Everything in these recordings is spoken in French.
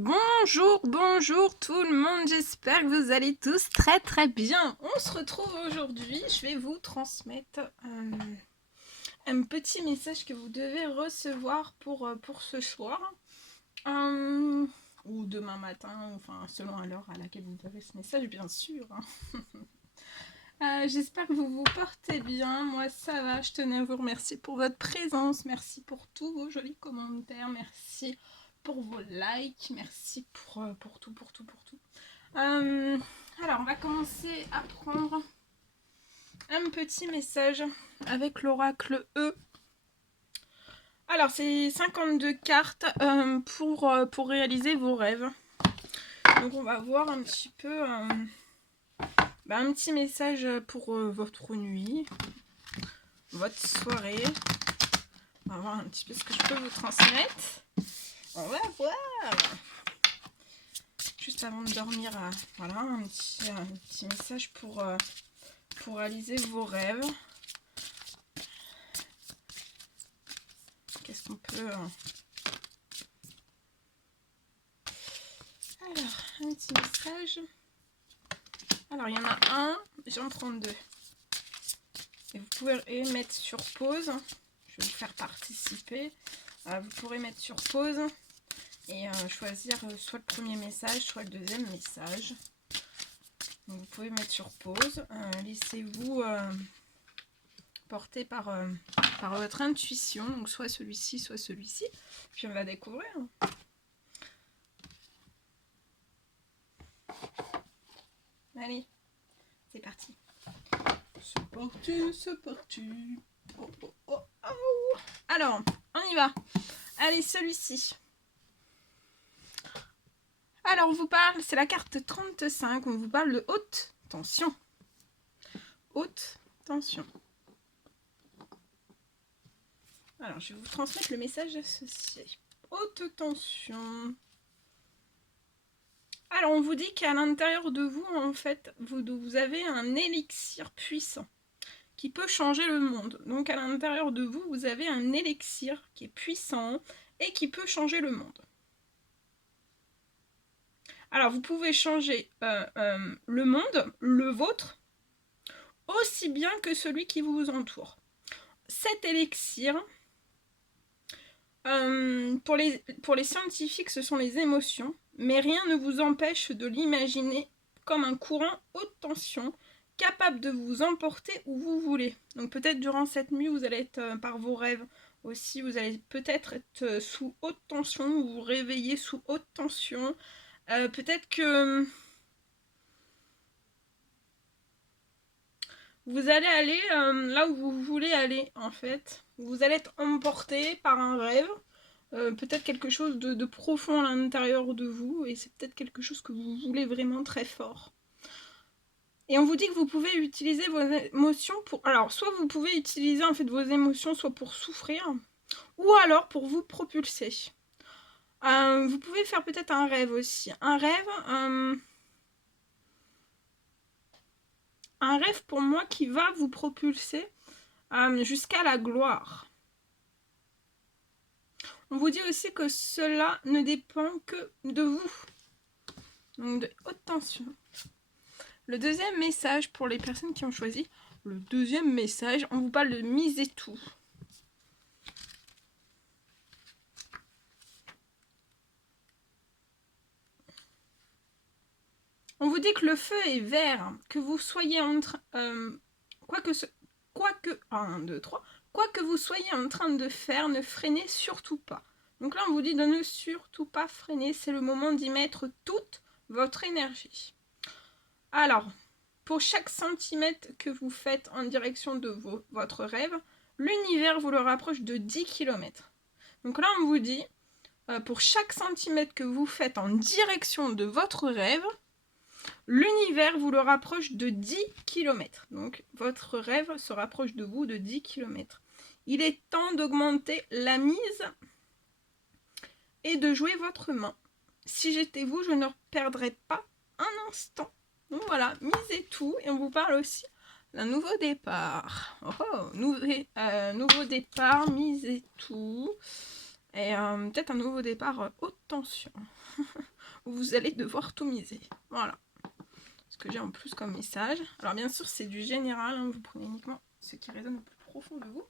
Bonjour, bonjour tout le monde, j'espère que vous allez tous très bien. On se retrouve aujourd'hui, je vais vous transmettre un petit message que vous devez recevoir pour ce soir. Ou demain matin, enfin selon l'heure à laquelle vous avez ce message bien sûr. J'espère que vous vous portez bien, moi ça va, je tenais à vous remercier pour votre présence, merci pour tous vos jolis commentaires, merci pour vos likes, merci pour tout. Alors on va commencer à prendre un petit message avec l'oracle E. Alors c'est 52 cartes pour réaliser vos rêves. Donc on va voir un petit peu un petit message pour votre nuit, votre soirée. On va voir un petit peu ce que je peux vous transmettre. On va voir. Juste avant de dormir, voilà, un petit message pour réaliser vos rêves. Qu'est-ce qu'on peut... Alors, un petit message. Alors, il y en a un, j'en prends deux. Et vous pouvez mettre sur pause. Je vais vous faire participer. Vous pourrez mettre sur pause et choisir soit le premier message, soit le deuxième message. Donc, vous pouvez mettre sur pause. Laissez-vous porter par votre intuition. Donc, soit celui-ci, soit celui-ci. Puis, on va découvrir. Allez, c'est parti. C'est parti. Oh. Alors, on y va. Allez, celui-ci. Alors, on vous parle, c'est la carte 35, on vous parle de haute tension. Haute tension. Alors, je vais vous transmettre le message associé. Haute tension. Alors, on vous dit qu'à l'intérieur de vous, en fait, vous avez un élixir puissant qui peut changer le monde. Donc, à l'intérieur de vous, vous avez un élixir qui est puissant et qui peut changer le monde. Alors, vous pouvez changer le monde, le vôtre, aussi bien que celui qui vous entoure. Cet élixir, pour les scientifiques, ce sont les émotions, mais rien ne vous empêche de l'imaginer comme un courant haute tension, capable de vous emporter où vous voulez. Donc peut-être durant cette nuit, vous allez être par vos rêves aussi, vous allez peut-être être sous haute tension, ou vous réveiller sous haute tension. Peut-être que vous allez aller là où vous voulez aller, en fait. Vous allez être emporté par un rêve, peut-être quelque chose de profond à l'intérieur de vous, et c'est peut-être quelque chose que vous voulez vraiment très fort. Et on vous dit que vous pouvez utiliser vos émotions pour... Alors, soit vous pouvez utiliser en fait vos émotions soit pour souffrir, ou alors pour vous propulser. Vous pouvez faire peut-être un rêve aussi. Un rêve pour moi qui va vous propulser jusqu'à la gloire. On vous dit aussi que cela ne dépend que de vous. Donc de haute tension. Le deuxième message pour les personnes qui ont choisi le deuxième message, on vous parle de miser tout. On vous dit que le feu est vert, que vous soyez en train... quoi que vous soyez en train de faire, ne freinez surtout pas. Donc là, on vous dit de ne surtout pas freiner, c'est le moment d'y mettre toute votre énergie. Alors, pour chaque centimètre que vous faites en direction de votre rêve, l'univers vous le rapproche de 10 km. Donc là, on vous dit, pour chaque centimètre que vous faites en direction de votre rêve, l'univers vous le rapproche de 10 km. Donc, votre rêve se rapproche de vous de 10 km. Il est temps d'augmenter la mise et de jouer votre main. Si j'étais vous, je ne perdrais pas un instant. Donc voilà, misez tout. Et on vous parle aussi d'un nouveau départ. Nouveau départ, misez tout. Et peut-être un nouveau départ haute tension. où vous allez devoir tout miser. Voilà ce que j'ai en plus comme message. Alors bien sûr c'est du général, hein, vous prenez uniquement ce qui résonne au plus profond de vous.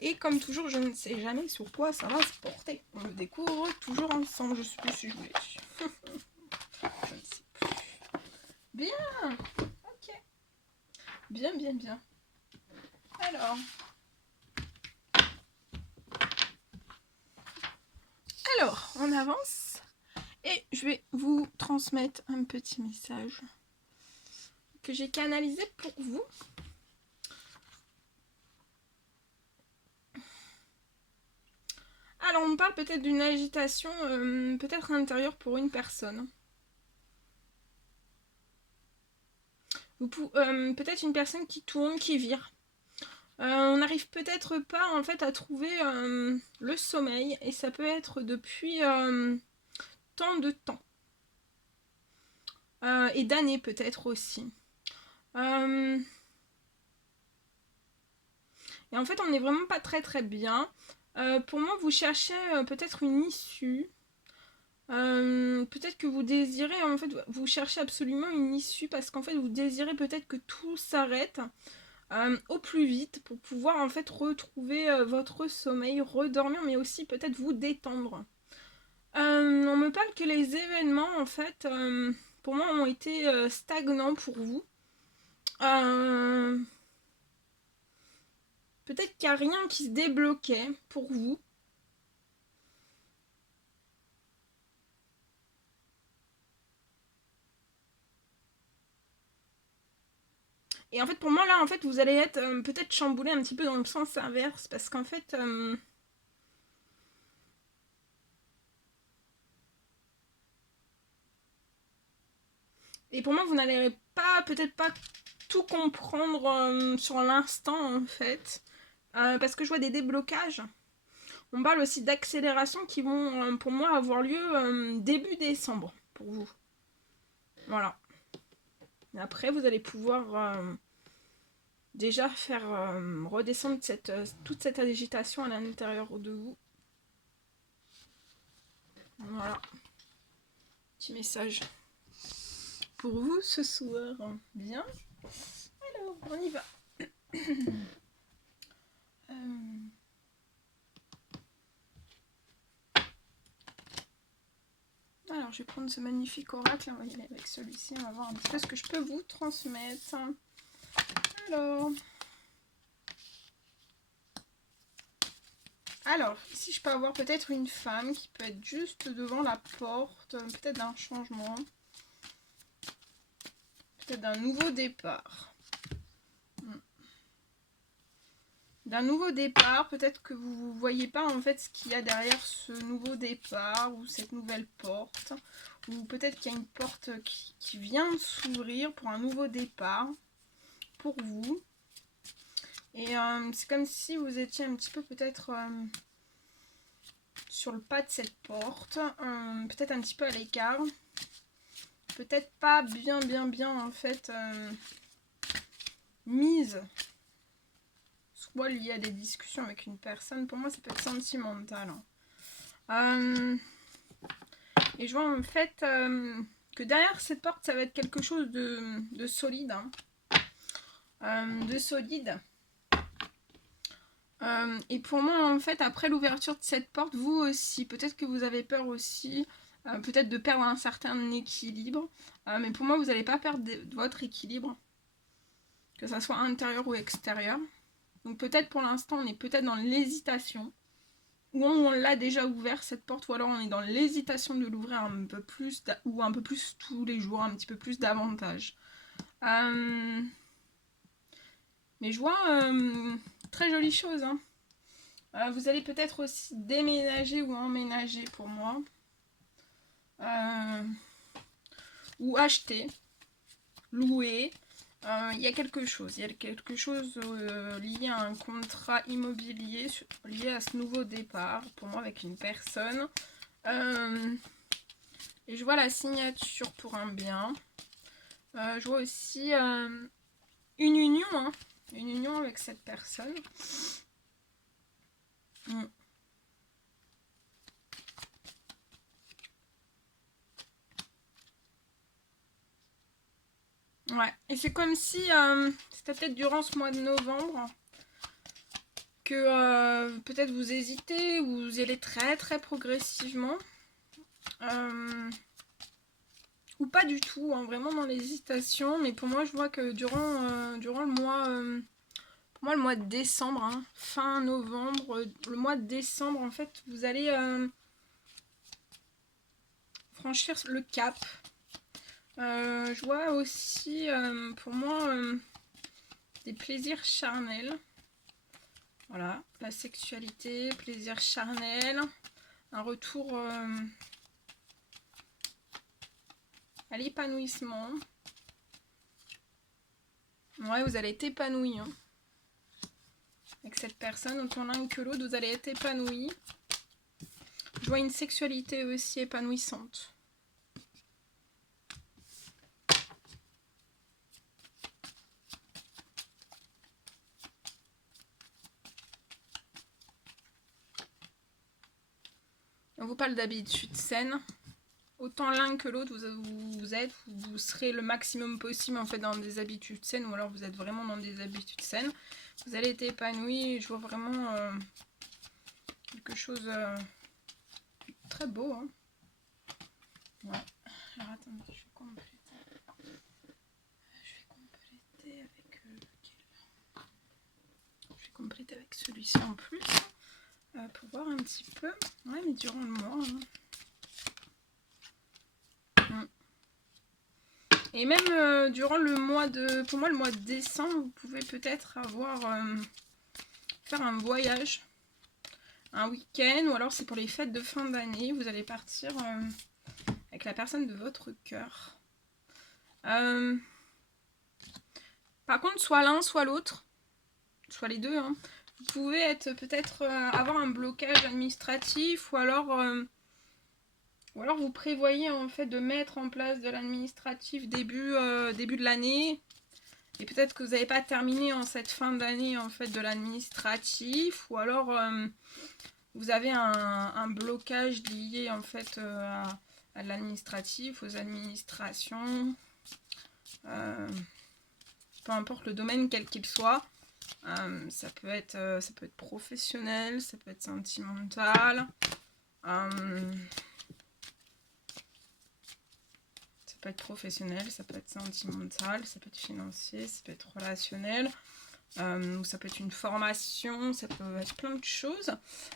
Et comme toujours, je ne sais jamais sur quoi ça va se porter. On le découvre toujours ensemble. Je sais plus si je voulais. Je ne sais plus. Bien. Ok. Bien, bien, bien. Alors, on avance. Et je vais vous transmettre un petit message que j'ai canalisé pour vous. Alors, on parle peut-être d'une agitation, peut-être intérieure pour une personne. Peut-être une personne qui tourne, qui vire. On n'arrive peut-être pas en fait à trouver le sommeil et ça peut être depuis tant de temps. Et d'années peut-être aussi. Et en fait on n'est vraiment pas très très bien. Pour moi vous cherchez peut-être une issue. Peut-être que vous désirez, en fait vous cherchez absolument une issue parce qu'en fait vous désirez peut-être que tout s'arrête. Au plus vite pour pouvoir en fait retrouver votre sommeil, redormir mais aussi peut-être vous détendre. On me parle que les événements en fait pour moi ont été stagnants pour vous. Peut-être qu'il n'y a rien qui se débloquait pour vous. Et en fait pour moi là en fait vous allez être peut-être chamboulé un petit peu dans le sens inverse parce qu'en fait et pour moi vous n'allez pas peut-être pas tout comprendre sur l'instant en fait parce que je vois des déblocages. On parle aussi d'accélération qui vont pour moi avoir lieu début décembre pour vous. Voilà. Et après vous allez pouvoir déjà faire redescendre toute cette agitation à l'intérieur de vous. Voilà. Petit message pour vous ce soir. Bien. Alors, on y va. Alors, je vais prendre ce magnifique oracle. On va y aller avec celui-ci. On va voir un petit peu ce que je peux vous transmettre. Alors, ici, je peux avoir peut-être une femme qui peut être juste devant la porte. Peut-être d'un changement. Peut-être d'un nouveau départ. D'un nouveau départ, peut-être que vous ne voyez pas en fait ce qu'il y a derrière ce nouveau départ ou cette nouvelle porte, ou peut-être qu'il y a une porte qui vient s'ouvrir pour un nouveau départ pour vous. Et c'est comme si vous étiez un petit peu peut-être sur le pas de cette porte, peut-être un petit peu à l'écart, peut-être pas bien en fait mise. Soit lié à des discussions avec une personne, pour moi ça peut être sentimental. Et je vois en fait que derrière cette porte ça va être quelque chose de solide. De solide. Et pour moi en fait après l'ouverture de cette porte, vous aussi, peut-être que vous avez peur aussi, peut-être de perdre un certain équilibre. Mais pour moi vous n'allez pas perdre votre équilibre. Que ça soit intérieur ou extérieur. Donc peut-être pour l'instant on est peut-être dans l'hésitation, ou on l'a déjà ouvert cette porte, ou alors on est dans l'hésitation de l'ouvrir un peu plus, ou un peu plus tous les jours, un petit peu plus davantage. Mais je vois très jolie chose. Hein. Vous allez peut-être aussi déménager ou emménager pour moi. Ou acheter, louer. Il y a quelque chose lié à un contrat immobilier, lié à ce nouveau départ, pour moi avec une personne. Et je vois la signature pour un bien. Je vois aussi une union, une union avec cette personne. Ouais, et c'est comme si, c'était peut-être durant ce mois de novembre, que peut-être vous hésitez, ou vous y allez très très progressivement. Ou pas du tout, hein, vraiment dans l'hésitation, mais pour moi je vois que durant le mois, pour moi le mois de décembre, hein, fin novembre, le mois de décembre en fait, vous allez franchir le cap. Je vois aussi pour moi des plaisirs charnels. Voilà, la sexualité, plaisir charnel, un retour à l'épanouissement. Ouais, vous allez être épanoui hein, avec cette personne, autant l'un que l'autre, vous allez être épanoui. Je vois une sexualité aussi épanouissante. On vous parle d'habitudes saines. Autant l'un que l'autre, vous serez le maximum possible en fait dans des habitudes saines, ou alors vous êtes vraiment dans des habitudes saines. Vous allez être épanoui. Je vois vraiment quelque chose très beau. Hein. Ouais. Alors attendez, je vais compléter. Avec je vais compléter avec celui-ci en plus pour voir un petit peu. Ouais, mais durant le mois. Hein. Et même durant le mois de... Pour moi, le mois de décembre, vous pouvez peut-être avoir... faire un voyage, un week-end, ou alors c'est pour les fêtes de fin d'année. Vous allez partir avec la personne de votre cœur. Par contre, soit l'un, soit l'autre, soit les deux, hein. Vous pouvez être peut-être avoir un blocage administratif, ou alors vous prévoyez en fait de mettre en place de l'administratif début de l'année. Et peut-être que vous n'avez pas terminé en cette fin d'année en fait de l'administratif, ou alors vous avez un blocage lié en fait à l'administratif, aux administrations, peu importe le domaine quel qu'il soit. Ça peut être professionnel, ça peut être sentimental, ça peut être professionnel, ça peut être sentimental, ça peut être financier, ça peut être relationnel. Ça peut être une formation, ça peut être plein de choses.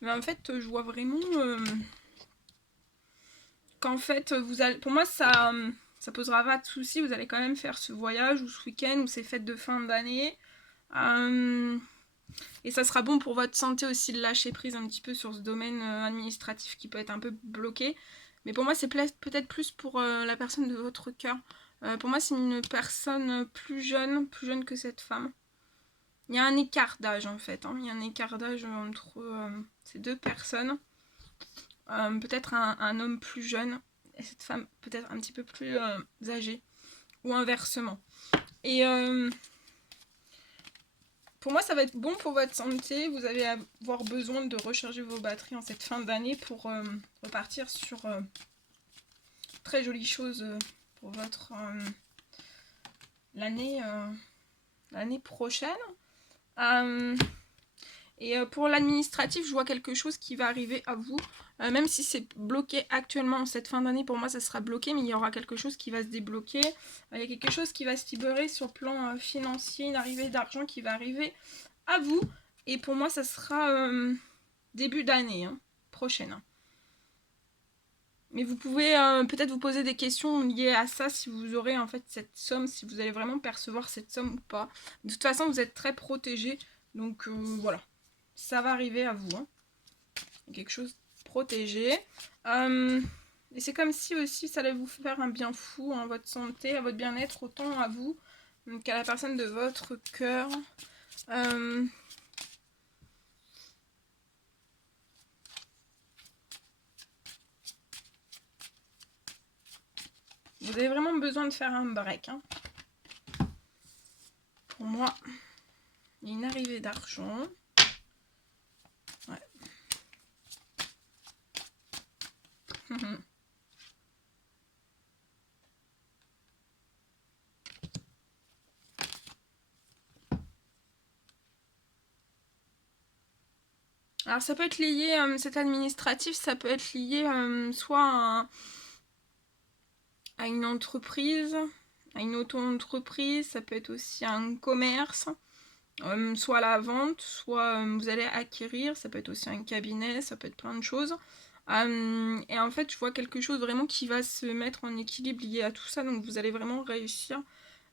Mais en fait, je vois vraiment qu'en fait, pour moi, ça posera pas de soucis. Vous allez quand même faire ce voyage ou ce week-end ou ces fêtes de fin d'année. Et ça sera bon pour votre santé aussi de lâcher prise un petit peu sur ce domaine administratif qui peut être un peu bloqué. Mais pour moi, c'est peut-être plus pour la personne de votre cœur. Pour moi, c'est une personne plus jeune que cette femme. Il y a un écart d'âge en fait. Hein. Il y a un écart d'âge entre ces deux personnes. Peut-être un homme plus jeune et cette femme peut-être un petit peu plus âgée. Ou inversement. Et pour moi, ça va être bon pour votre santé. Vous allez avoir besoin de recharger vos batteries en cette fin d'année pour repartir sur très jolies choses pour votre l'année prochaine. Et pour l'administratif, je vois quelque chose qui va arriver à vous. Même si c'est bloqué actuellement en cette fin d'année, pour moi ça sera bloqué, mais il y aura quelque chose qui va se débloquer. Il y a quelque chose qui va se libérer sur le plan financier, une arrivée d'argent qui va arriver à vous. Et pour moi ça sera début d'année prochaine. Mais vous pouvez peut-être vous poser des questions liées à ça, si vous aurez en fait cette somme, si vous allez vraiment percevoir cette somme ou pas. De toute façon, vous êtes très protégé, donc voilà. Ça va arriver à vous. Hein. Quelque chose de protégé. Et c'est comme si aussi ça allait vous faire un bien fou à votre santé, à votre bien-être, autant à vous qu'à la personne de votre cœur. Vous avez vraiment besoin de faire un break. Hein. Pour moi, il y a une arrivée d'argent. Ouais. Alors ça peut être lié, cet administratif, ça peut être lié soit à une entreprise, à une auto-entreprise, ça peut être aussi à un commerce, soit à la vente, soit vous allez acquérir, ça peut être aussi un cabinet, ça peut être plein de choses. Et en fait, je vois quelque chose vraiment qui va se mettre en équilibre lié à tout ça, donc vous allez vraiment réussir.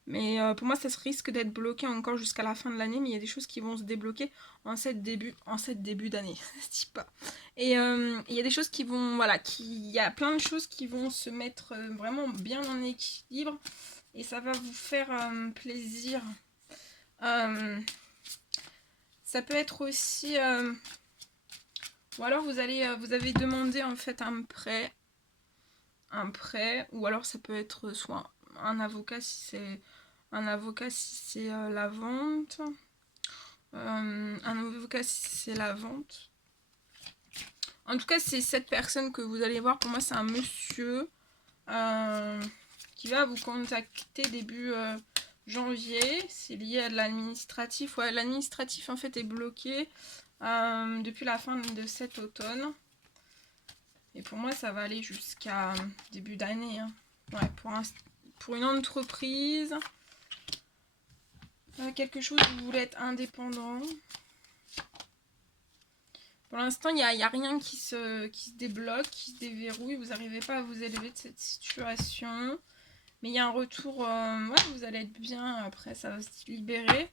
Mais pour moi, ça se risque d'être bloqué encore jusqu'à la fin de l'année, mais il y a des choses qui vont se débloquer en cette début d'année. Ça se dit pas. Et il y a des choses qui vont, voilà, il y a plein de choses qui vont se mettre vraiment bien en équilibre, et ça va vous faire plaisir. Ça peut être aussi, ou alors vous avez demandé en fait un prêt, ou alors ça peut être soit un avocat si c'est la vente, un avocat si c'est la vente. En tout cas, c'est cette personne que vous allez voir. Pour moi, c'est un monsieur qui va vous contacter début janvier. C'est lié à de l'administratif. Ouais, l'administratif en fait est bloqué depuis la fin de cet automne. Et pour moi, ça va aller jusqu'à début d'année. Hein. Ouais, pour une entreprise, quelque chose où vous voulez être indépendant. Pour l'instant, il n'y a rien qui se débloque, qui se déverrouille. Vous n'arrivez pas à vous élever de cette situation. Mais il y a un retour. Ouais, vous allez être bien. Après, ça va se libérer.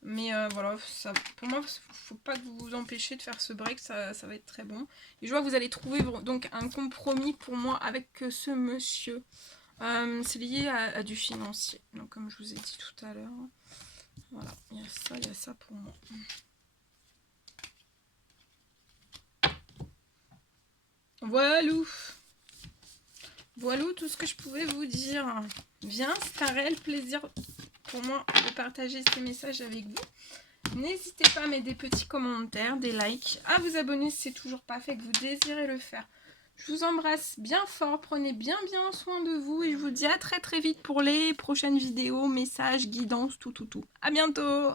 Mais voilà, ça, pour moi, il ne faut pas que vous vous empêchiez de faire ce break. Ça va être très bon. Et je vois que vous allez trouver donc un compromis pour moi avec ce monsieur. C'est lié à du financier. Donc, comme je vous ai dit tout à l'heure. Voilà, il y a ça pour moi. Voilà tout ce que je pouvais vous dire. Bien, c'est un réel plaisir pour moi de partager ces messages avec vous. N'hésitez pas à mettre des petits commentaires, des likes, à vous abonner si c'est toujours pas fait, que vous désirez le faire. Je vous embrasse bien fort, prenez bien soin de vous et je vous dis à très vite pour les prochaines vidéos, messages, guidances, tout. À bientôt!